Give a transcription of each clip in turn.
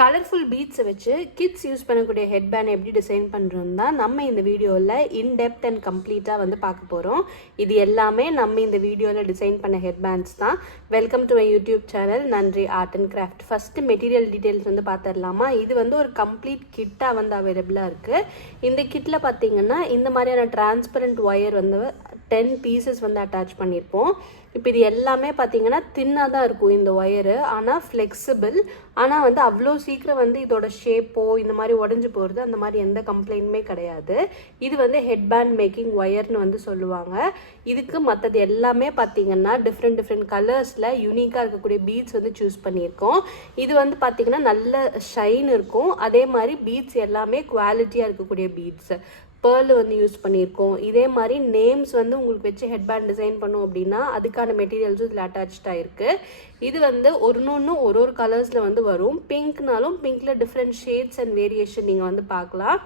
Colourful பீட்ஸை வச்சு kids use பண்ணக்கூடிய headband எப்படி டிசைன் பண்ணுறோம் தான் நம்ம இந்த வீடியோவில் இன்டெப்த் அண்ட் கம்ப்ளீட்டாக வந்து பார்க்க போகிறோம். இது எல்லாமே நம்ம இந்த வீடியோவில் டிசைன் பண்ண ஹெட்பேண்ட்ஸ் தான். Welcome to my YouTube channel நன்றி art and craft. First material details வந்து பார்த்துடலாமா? இது வந்து ஒரு கம்ப்ளீட் கிட்டாக வந்து அவைலபிளாக இருக்குது. இந்த கிட்டில் பார்த்தீங்கன்னா இந்த மாதிரியான டிரான்ஸ்பரண்ட் ஒயர் வந்து 10 பீசஸ் வந்து அட்டாச் பண்ணியிருப்போம். இப்போ இது எல்லாமே பார்த்தீங்கன்னா தின்னாக தான் இருக்கும் இந்த ஒயரு, ஆனால் ஃப்ளெக்சிபிள். ஆனால் வந்து அவ்வளோ சீக்கிரம் வந்து இதோட ஷேப்போ இந்த மாதிரி உடஞ்சி போகிறது அந்த மாதிரி எந்த கம்ப்ளைண்ட்டுமே கிடையாது. இது வந்து ஹெட்பேண்ட் மேக்கிங் ஒயர்னு வந்து சொல்லுவாங்க. இதுக்கு மற்றது எல்லாமே பார்த்தீங்கன்னா டிஃப்ரெண்ட் கலர்ஸில் யூனிக்காக இருக்கக்கூடிய பீட்ஸ் வந்து சூஸ் பண்ணியிருக்கோம். இது வந்து பார்த்தீங்கன்னா நல்ல ஷைன் இருக்கும். அதே மாதிரி பீட்ஸ் எல்லாமே குவாலிட்டியாக இருக்கக்கூடிய பீட்ஸ். பேர்ல் வந்து யூஸ் பண்ணியிருக்கோம். இதே மாதிரி நேம்ஸ் வந்து உங்களுக்கு வச்சு ஹெட்பேண்ட் டிசைன் பண்ணோம் அப்படின்னா அதுக்கான மெட்டீரியல்ஸும் இதில் அட்டாச்சாக இருக்குது. இது வந்து ஒரு கலர்ஸில் வந்து வரும். பிங்க்னாலும் பிங்க்கில் டிஃப்ரெண்ட் ஷேட்ஸ் அண்ட் வேரியேஷன் நீங்கள் வந்து பார்க்கலாம்.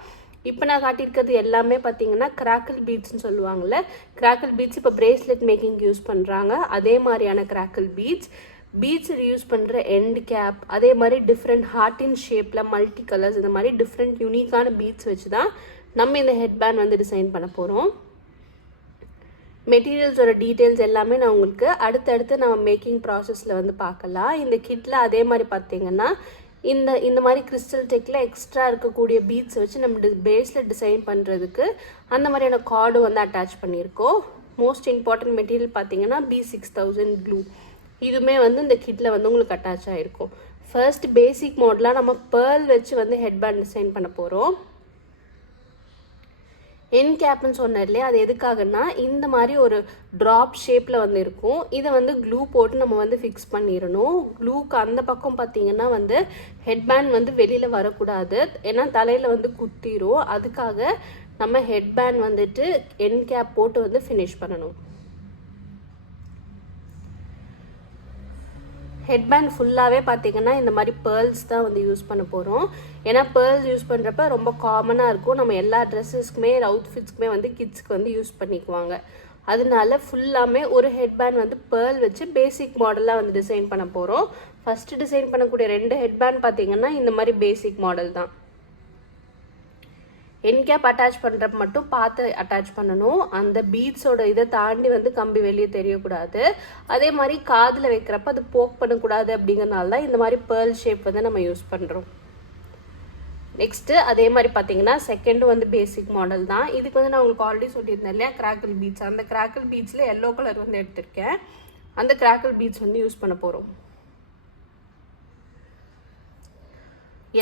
இப்போ நான் காட்டியிருக்கிறது எல்லாமே பார்த்தீங்கன்னா கிராக்கிள் பீட்ஸ்ன்னு சொல்லுவாங்கள்ல, கிராக்கிள் பீட்ஸ் இப்போ பிரேஸ்லெட் மேக்கிங் யூஸ் பண்ணுறாங்க. அதே மாதிரியான கிராக்கிள் பீட்ஸ் யூஸ் பண்ணுற எண்ட் கேப், அதே மாதிரி டிஃப்ரெண்ட் ஹார்ட்டின் ஷேப்பில் மல்டி கலர்ஸ், இந்த மாதிரி டிஃப்ரெண்ட் யூனிக்கான பீட்ஸ் வச்சு தான் நம்ம இந்த ஹெட்பேண்ட் வந்து டிசைன் பண்ண போகிறோம். மெட்டீரியல்ஸோட டீட்டெயில்ஸ் எல்லாமே நான் உங்களுக்கு அடுத்தடுத்து நம்ம மேக்கிங் ப்ராசஸில் வந்து பார்க்கலாம். இந்த கிட்டில் அதே மாதிரி பார்த்தீங்கன்னா இந்த மாதிரி கிறிஸ்டல் டெக்கில் எக்ஸ்ட்ரா இருக்கக்கூடிய பீட்ஸ் வச்சு நம்ம பேஸில் டிசைன் பண்ணுறதுக்கு அந்த மாதிரியான கார்டு வந்து அட்டாச் பண்ணியிருக்கோம். மோஸ்ட் இம்பார்ட்டன்ட் மெட்டீரியல் பார்த்தீங்கன்னா B6000 க்ளூ. இதுவுமே வந்து இந்த கிட்டில் வந்து உங்களுக்கு அட்டாச் ஆகிருக்கும். ஃபர்ஸ்ட் பேசிக் மாடலாக நம்ம பேர்ல் வச்சு வந்து ஹெட்பேண்ட் டிசைன் பண்ண போகிறோம். என் கேப்னு சொன்னேன் இல்லையா, அது எதுக்காகனா இந்த மாதிரி ஒரு ட்ராப் ஷேப்பில் வந்து இருக்கும். இதை வந்து க்ளூ போட்டு நம்ம வந்து ஃபிக்ஸ் பண்ணிடணும். க்ளூக்கு அந்த பக்கம் பார்த்தீங்கன்னா வந்து ஹெட்பேண்ட் வந்து வெளியில் வரக்கூடாது, ஏன்னா தலையில் வந்து குத்திரும். அதுக்காக நம்ம ஹெட்பேண்ட் வந்துட்டு என் கேப் போட்டு வந்து ஃபினிஷ் பண்ணணும். ஹெட்பேண்ட் ஃபுல்லாகவே பார்த்தீங்கன்னா இந்த மாதிரி பேர்ல்ஸ் தான் வந்து யூஸ் பண்ண போகிறோம். ஏன்னா பேர்ல்ஸ் யூஸ் பண்ணுறப்ப ரொம்ப காமனாக இருக்கும். நம்ம எல்லா ட்ரெஸ்ஸஸ்க்குமே அவுட்ஃபிட்ஸ்க்குமே வந்து கிட்ஸ்க்கு வந்து யூஸ் பண்ணிக்குவாங்க. அதனால ஃபுல்லாமே ஒரு ஹெட்பேண்ட் வந்து பேர்ல் வச்சு பேசிக் மாடலாக வந்து டிசைன் பண்ண போகிறோம். ஃபஸ்ட்டு டிசைன் பண்ணக்கூடிய 2 ஹெட்பேண்ட் பார்த்தீங்கன்னா இந்த மாதிரி பேசிக் மாடல் தான். என் கேப் அட்டாச் பண்ணுறப்ப மட்டும் பார்த்து அட்டாச் பண்ணணும். அந்த பீட்ஸோட இதை தாண்டி வந்து கம்பி வெளியே தெரியக்கூடாது. அதே மாதிரி காதில் வைக்கிறப்ப அது போக் பண்ணக்கூடாது. அப்படிங்கிறனால தான் இந்த மாதிரி பேர்ல் ஷேப் வந்து நம்ம யூஸ் பண்ணுறோம். நெக்ஸ்ட்டு அதே மாதிரி பார்த்தீங்கன்னா செகண்டு வந்து பேசிக் மாடல் தான். இதுக்கு வந்து நான் உங்களுக்கு ஆல்ரெடி சொல்லியிருந்தேன் இல்லையா, கிராக்கிள் பீட்ஸ். அந்த கிராக்கிள் பீட்ஸில் எல்லோ கலர் வந்து எடுத்திருக்கேன். அந்த கிராக்கிள் பீட்ஸ் வந்து யூஸ் பண்ண போகிறோம்.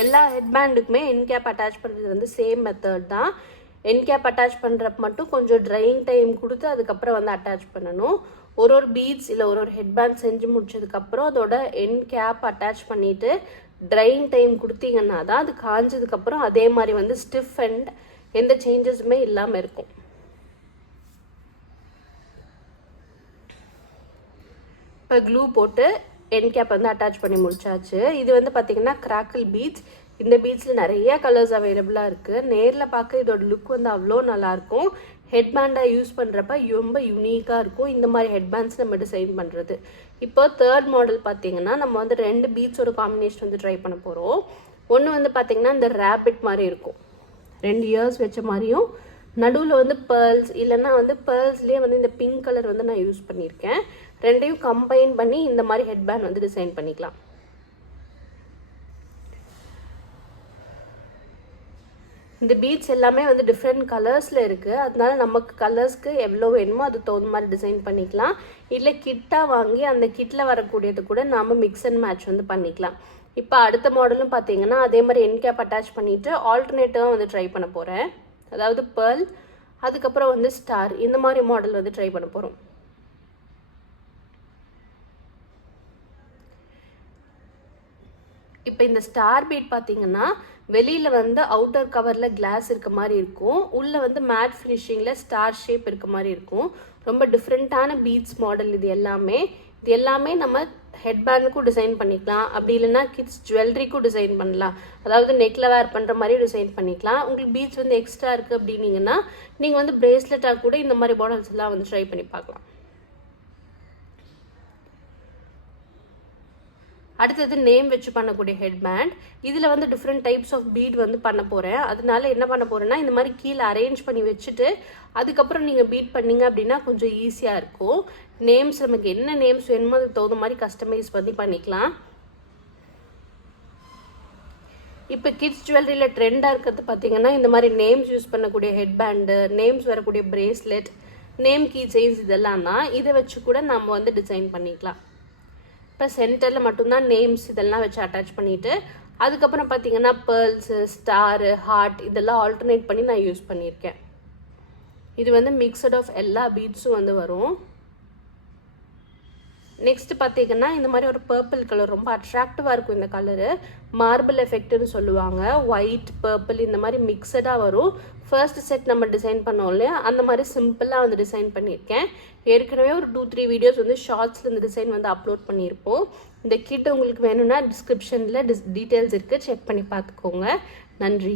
எல்லா ஹெட்பேண்டுக்குமே என் கேப் அட்டாச் பண்ணுறது வந்து சேம் மெத்தட் தான். என் கேப் அட்டாச் பண்ணுறப்ப மட்டும் கொஞ்சம் ட்ரையிங் டைம் கொடுத்து அதுக்கப்புறம் வந்து அட்டாச் பண்ணணும். ஒரு பீட்ஸ் இல்லை ஒரு ஹெட்பேண்ட் செஞ்சு முடிச்சதுக்கப்புறம் அதோட என் கேப் அட்டாச் பண்ணிவிட்டு ட்ரையிங் டைம் கொடுத்தீங்கன்னா தான் அது காஞ்சதுக்கப்புறம் அதே மாதிரி வந்து ஸ்டிஃப் அண்ட் எந்த சேஞ்சஸுமே இல்லாமல் இருக்கும். இப்போ க்ளூ போட்டு என் கேப் வந்து அட்டாச் பண்ணி முடிச்சாச்சு. இது வந்து பார்த்தீங்கன்னா கிராக்கிள் பீட்ஸ். இந்த பீட்ஸில் நிறைய கலர்ஸ் அவைலபிளாக இருக்குது. நேரில் பார்க்க இதோட லுக் வந்து அவ்வளோ நல்லாயிருக்கும். ஹெட்பேண்டாக யூஸ் பண்ணுறப்ப ரொம்ப யூனிக்காக இருக்கும் இந்த மாதிரி ஹெட்பேண்ட்ஸ் நம்ம டிசைன் பண்ணுறது. இப்போ தேர்ட் மாடல் பார்த்தீங்கன்னா நம்ம வந்து 2 பீட்ஸோட காம்பினேஷன் வந்து ட்ரை பண்ண போகிறோம். ஒன்று வந்து பார்த்தீங்கன்னா இந்த ரேபிட் மாதிரி இருக்கும், 2 இயர்ஸ் வச்ச மாதிரியும், நடுவில் வந்து பேர்ல்ஸ் இல்லைன்னா வந்து பேர்ல்ஸ்லேயே வந்து இந்த பிங்க் கலர் வந்து நான் யூஸ் பண்ணியிருக்கேன். ரெண்டையும் கம்பைன் பண்ணி இந்த மாதிரி ஹெட்பேண்ட் வந்து டிசைன் பண்ணிக்கலாம். இந்த பீட்ஸ் எல்லாமே வந்து டிஃப்ரெண்ட் கலர்ஸில் இருக்குது. அதனால நமக்கு கலர்ஸ்க்கு எவ்வளோ வேணுமோ அது தகுந்த மாதிரி டிசைன் பண்ணிக்கலாம். இல்லை கிட்டாக வாங்கி அந்த கிட்டில் வரக்கூடியது கூட நாம் மிக்ஸ் அண்ட் மேட்ச் வந்து பண்ணிக்கலாம். இப்போ அடுத்த மாடலும் பார்த்தீங்கன்னா அதே மாதிரி என் கேப் அட்டாச் பண்ணிவிட்டு ஆல்டர்னேட்டிவாக வந்து ட்ரை பண்ண போகிறேன். அதாவது பேர்ல், அதுக்கப்புறம் வந்து ஸ்டார், இந்த மாதிரி மாடல் வந்து ட்ரை பண்ண போகிறோம். இப்போ இந்த ஸ்டார் பீட் பார்த்தீங்கன்னா வெளியில் வந்து அவுட்டர் கவரில் கிளாஸ் இருக்க மாதிரி இருக்கும், உள்ளே வந்து மேட் ஃபினிஷிங்கில் ஸ்டார் ஷேப் இருக்க மாதிரி இருக்கும். ரொம்ப டிஃப்ரெண்ட்டான பீட்ஸ் மாடல் இது எல்லாமே நம்ம ஹெட்பேண்டுக்கும் டிசைன் பண்ணிக்கலாம். அப்படி இல்லைன்னா கிட்ஸ் ஜுவல்லரிக்கும் டிசைன் பண்ணலாம். அதாவது நெக்கில் வேர் பண்ணுற மாதிரி டிசைன் பண்ணிக்கலாம். உங்களுக்கு பீட்ஸ் வந்து எக்ஸ்ட்ரா இருக்குது அப்படின்னீங்கன்னா நீங்கள் வந்து பிரேஸ்லெட்டாக கூட இந்த மாதிரி மாடல்ஸ் எல்லாம் வந்து ட்ரை பண்ணி பார்க்கலாம். அடுத்தது நேம் வச்சு பண்ணக்கூடிய ஹெட்பேண்ட். இதில் வந்து டிஃப்ரெண்ட் டைப்ஸ் ஆஃப் பீட் வந்து பண்ண போகிறேன். அதனால என்ன பண்ண போகிறேன்னா இந்த மாதிரி கீழே அரேஞ்ச் பண்ணி வச்சுட்டு அதுக்கப்புறம் நீங்கள் பீட் பண்ணிங்க அப்படின்னா கொஞ்சம் ஈஸியாக இருக்கும். நேம்ஸ் நமக்கு என்ன நேம்ஸ் வேணுமோ அதுக்கு தகுந்த மாதிரி கஸ்டமைஸ் பண்ணி பண்ணிக்கலாம். இப்போ கிட்ஸ் ஜுவல்லரியில் ட்ரெண்டாக இருக்கிறது பார்த்தீங்கன்னா இந்த மாதிரி நேம்ஸ் யூஸ் பண்ணக்கூடிய ஹெட்பேண்டு, நேம்ஸ் வரக்கூடிய பிரேஸ்லெட், நேம் கீ செயின்ஸ் இதெல்லாம் தான். இதை வச்சு கூட நம்ம வந்து டிசைன் பண்ணிக்கலாம். இப்போ சென்டரில் மட்டும்தான் நேம்ஸ் இதெல்லாம் வச்சு அட்டாச் பண்ணிவிட்டு அதுக்கப்புறம் பார்த்தீங்கன்னா பேர்ல்ஸு, ஸ்டாரு, ஹார்ட் இதெல்லாம் ஆல்டர்னேட் பண்ணி நான் யூஸ் பண்ணியிருக்கேன். இது வந்து மிக்சட் ஆஃப் எல்லா பீட்ஸும் வந்து வரும். நெக்ஸ்ட் பார்த்தீங்கன்னா இந்த மாதிரி ஒரு பர்பிள் கலர் ரொம்ப அட்ராக்டிவாக இருக்கும். இந்த கலரு மார்பிள் எஃபெக்ட்னு சொல்லுவாங்க. ஒயிட், பர்பிள் இந்த மாதிரி மிக்சடாக வரும். ஃபர்ஸ்ட் செட் நம்ம டிசைன் பண்ணோம் இல்லையா, அந்த மாதிரி சிம்பிளாக வந்து டிசைன் பண்ணியிருக்கேன். ஏற்கனவே ஒரு 2-3 வீடியோஸ் வந்து ஷார்ட்ஸில் இந்த டிசைன் வந்து அப்லோட் பண்ணியிருப்போம். இந்த கிட் உங்களுக்கு வேணும்னா டிஸ்கிரிப்ஷனில் டீட்டெயில்ஸ் இருக்குது, செக் பண்ணி பார்த்துக்கோங்க. நன்றி.